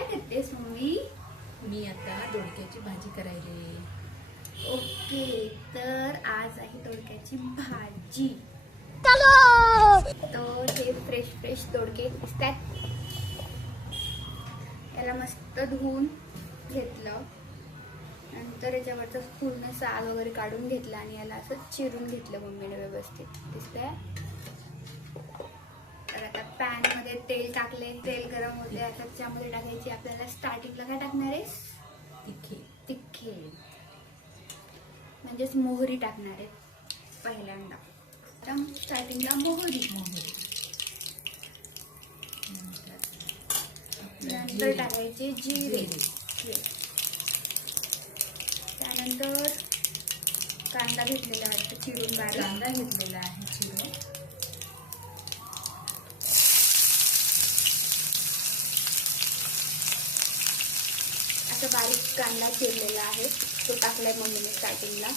काय करतेस मम्मी? मी आता दोडक्याची भाजी करायली. ओके, तर आज आहे दोडक्याची भाजी. तो हे फ्रेश फ्रेश दोडके दिसतात. याला मस्त धुवून घेतलं, नंतर याच्यावरचं पूर्ण साल वगैरे काढून घेतला आणि याला असं चिरून घेतलं मम्मीने व्यवस्थित. दिसतंय? तर आता पॅन मध्ये तेल टाकले, तेल गरम होते. आता त्याच्यामध्ये टाकायची आपल्याला स्टार्टिंगला काय टाकणार आहेस? तिखे म्हणजेच मोहरी टाकणार आहे पहिल्यांदा. स्टार्टिंगला मोहरी, नंतर टाकायचे जिरे, त्यानंतर कांदा घेतलेला आहे चिरून, बारीक कांदा घेतलेला आहे चिरून. असं बारीक कांदा चिरलेला आहे, तो टाकलाय मम्मीने स्टार्टिंगला.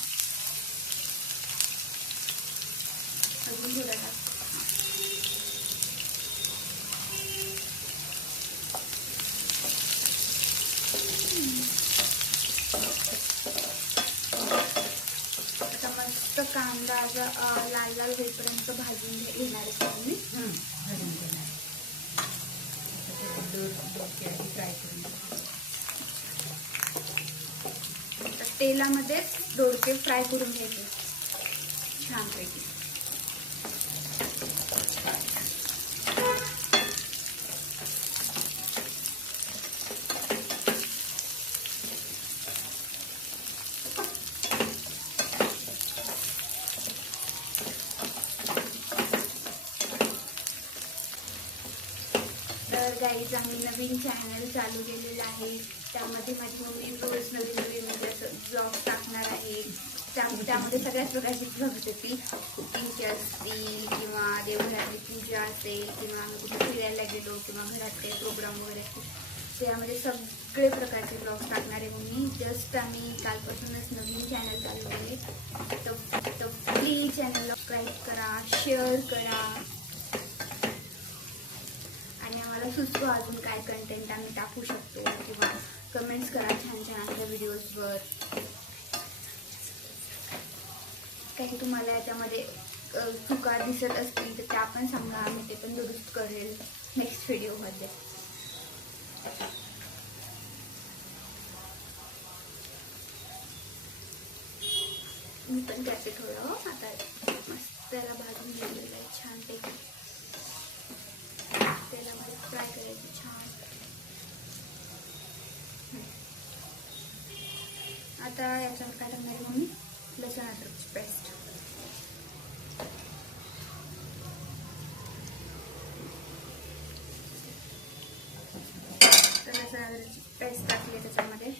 अजून थोडा टाक. आता मस्त कांदा लाल लाल होईपर्यंत भाजून घेणार आहे मम्मी. भाजून घेणार. दोडके आधी फ्राय करून घेऊ. तेलामध्ये दोडके फ्राय करून घ्यायचे छानपैकी. तर गाईज, आम्ही नवीन चॅनल चालू केलेलं आहे. त्यामध्ये माझी मम्मी रोज नवीन नवीन म्हणजे असं ब्लॉग टाकणार आहे. त्यामध्ये सगळ्याच प्रकारची ब्लॉग्स येतील. कुकिंगचे असतील किंवा देवघरातली पूजा असेल किंवा आम्ही कुठे फिरायला गेलो किंवा घरात काही प्रोग्राम वगैरे असतील, त्यामध्ये सगळे प्रकारचे ब्लॉग्स टाकणार आहे मम्मी. जस्ट आम्ही कालपासूनच नवीन चॅनल चालू केले. तर प्लीज चॅनलला सबस्क्राईब करा, शेअर करा आणि आम्हाला सुचवा अजून काय कंटेंट आम्ही टाकू शकतो किंवा कमेंट्स करा छान छान आपल्या व्हिडिओजवर. काही तुम्हाला याच्यामध्ये चुका दिसत असतील तर त्या पण सांगा, आम्ही ते पण दुरुस्त करेल नेक्स्ट व्हिडिओमध्ये. मी पण करते थोडं. आता मस्त त्याला भाजून घेतलेलं आहे छानपैकी. तेलामध्ये फ्राय करायचं छान. आता याच्यावर काय टाकणार आहे मम्मी? लसूण अद्रकची पेस्ट. तर लसूण अद्रकची पेस्ट टाकली त्याच्यामध्ये.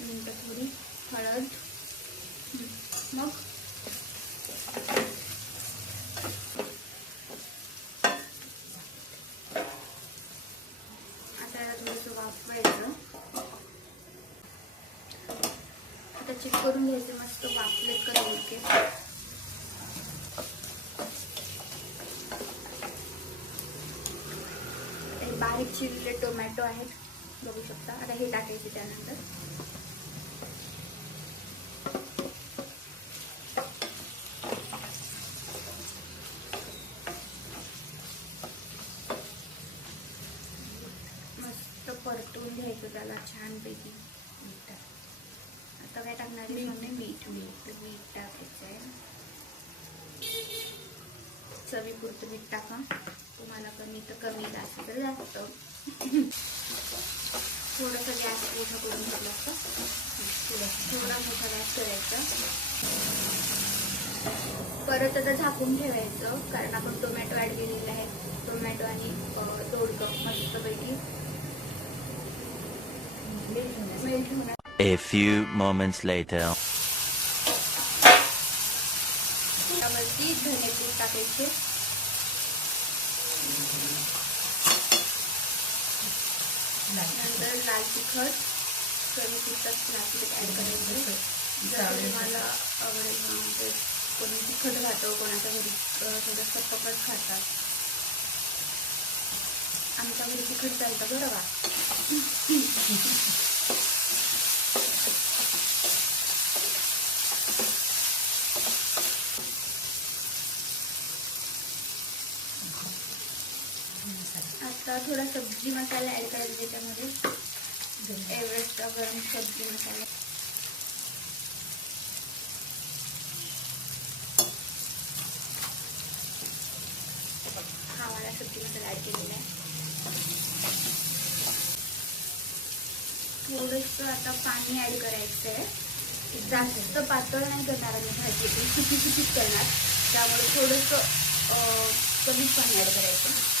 नंतर थोडी हळद. मग आता याला थोडंसं वाफवायचं. आता चेक करून घ्यायचं मस्त वाफलेत का दोडके. बारीक चिरलेले टोमॅटो आहेत, बघू शकता. आता हे टाकायचे त्यानंतर. मस्त परतून घ्यायचं त्याला छानपैकी. आता काय टाकणार आहे? मीठ. मीठ टाकायचं आहे. चवीपुरतं मीठ टाका. तुम्हाला कमी तर कमी, जास्त तर जास्त. थोडंसं गॅस मोठा करून घेतलं असतं. थोडा मोठा गॅस करायचा. परत आता झाकून ठेवायचं, कारण आपण टोमॅटो ऍड केलेले आहे. टोमॅटो आणि दोडकं मस्तपैकी मेल्ट होणार. A few moments later. त्यावरती धनेपूड टाकायचे. नंतर लाल तिखट, चवीपुरतं लाल तिखट ॲड करायचं. जसं तुम्हाला आवडेल म्हणजे कोणी तिखट खातं, कोणाच्या घरी थोडंसं पकड खातात. आमच्या घरी तिखट चालतं बरं का. आता थोडा सब्जी मसाला ॲड करायचा त्याच्यामध्ये. एव्हरेस्ट गरम सब्जी मसाला. हा वाला सब्जी मसाला ॲड केलेला आहे. थोडंसं आता पाणी ॲड करायचं आहे. जास्त पातळ नाही करणार आम्ही भाजी, ती सुकीच करणार. त्यामुळे थोडंसं कमीच पाणी ॲड करायचं.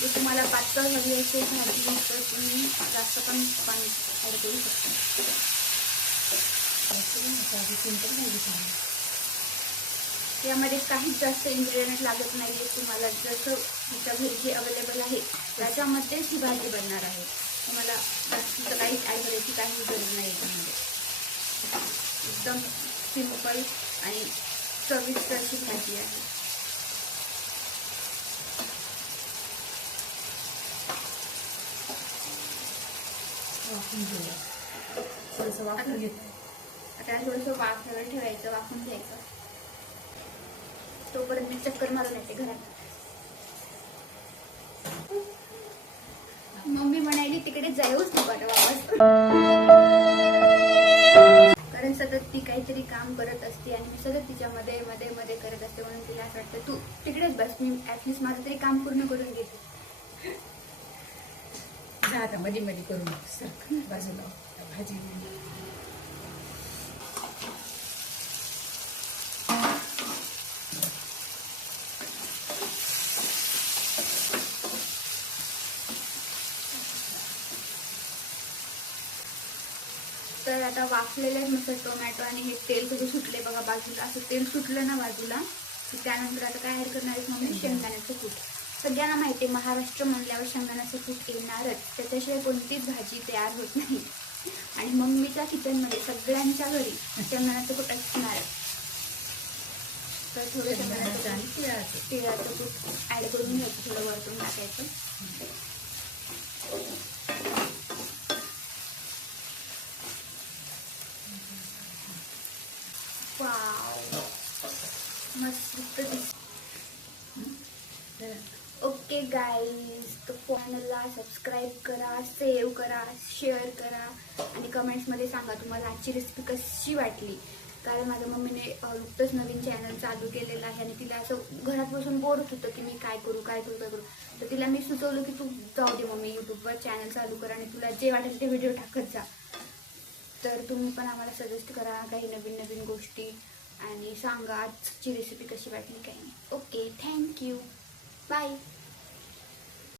जर तुम्हाला पातळ हवी असेल भाजी तर तुम्ही जास्त पण पाणी ॲड करू शकता. यामध्ये काहीच जास्त इन्ग्रेडियंट लागत नाही आहे. तुम्हाला जसं तुमच्या घरी जे अवेलेबल आहे त्याच्यामध्येच ही भाजी बनणार आहे. तुम्हाला जास्तीचं काहीच ॲड करायची काही गरज नाही. याच्यामध्ये एकदम सिंपल आणि चविष्ट अशी भाजी आहे. वाफून घेऊया. थोडंसं वाफून घेतो. आता थोडंसं वाफायला ठेवायचं, वाफून घ्यायचं. तोपर्यंत चक्कर मारून येते घरात. मम्मी म्हणाली तिकडे जाऊच नको आता वापस, कारण सतत ती काहीतरी काम करत असते आणि मी सतत तिच्या मध्ये मध्ये मध्ये करत असते. म्हणून तिला असं वाटतं तू तिकडेच बस, मी ऍटलीस्ट माझं तरी काम पूर्ण करून घेते. जा आता मध्ये मध्ये करून सरक बाजूला भाजी. तर आता वाफलेले मस्त टोमॅटो आणि हे तेल कसं सुटले बघा बाजूला. असं तेल सुटलं ना बाजूला की त्यानंतर आता काय ॲड करणार आहे मम्मी? शेंगदाण्याचं कूट. सगळ्यांना माहिती आहे महाराष्ट्र म्हणल्यावर शेंगदाण्याचं कूट येणारच, त्याच्याशिवाय कोणतीच भाजी तयार होत नाही. आणि मम्मीच्या किचनमध्ये सगळ्यांच्या घरी शेंगदाण्याचं कूट असणार. तर थोडं शेंगदाण्याचं आणि तिळाचं कूट ॲड करून घ्यायचं, थोडं वरतून टाकायचं. वाव, मस्त दिसत. ओके गाईज, तर चॅनलला सबस्क्राईब करा, सेव्ह करा, शेअर करा आणि कमेंट्समध्ये सांगा तुम्हाला आजची रेसिपी कशी वाटली. कारण माझ्या मम्मीने नुकतंच नवीन चॅनल चालू केलेलं आहे आणि तिला असं घरात बसून बोर होत होतं की मी काय करू. तर तिला मी सुचवलं की तू जाऊ दे मम्मी, यूट्यूबवर चॅनल चालू कर आणि तुला जे वाटेल ते व्हिडिओ टाकत जा. तर तुम्ही पण आम्हाला सजेस्ट करा काही नवीन नवीन गोष्टी आणि सांगा आजची रेसिपी कशी वाटली काही नाही. Okay, thank you, bye.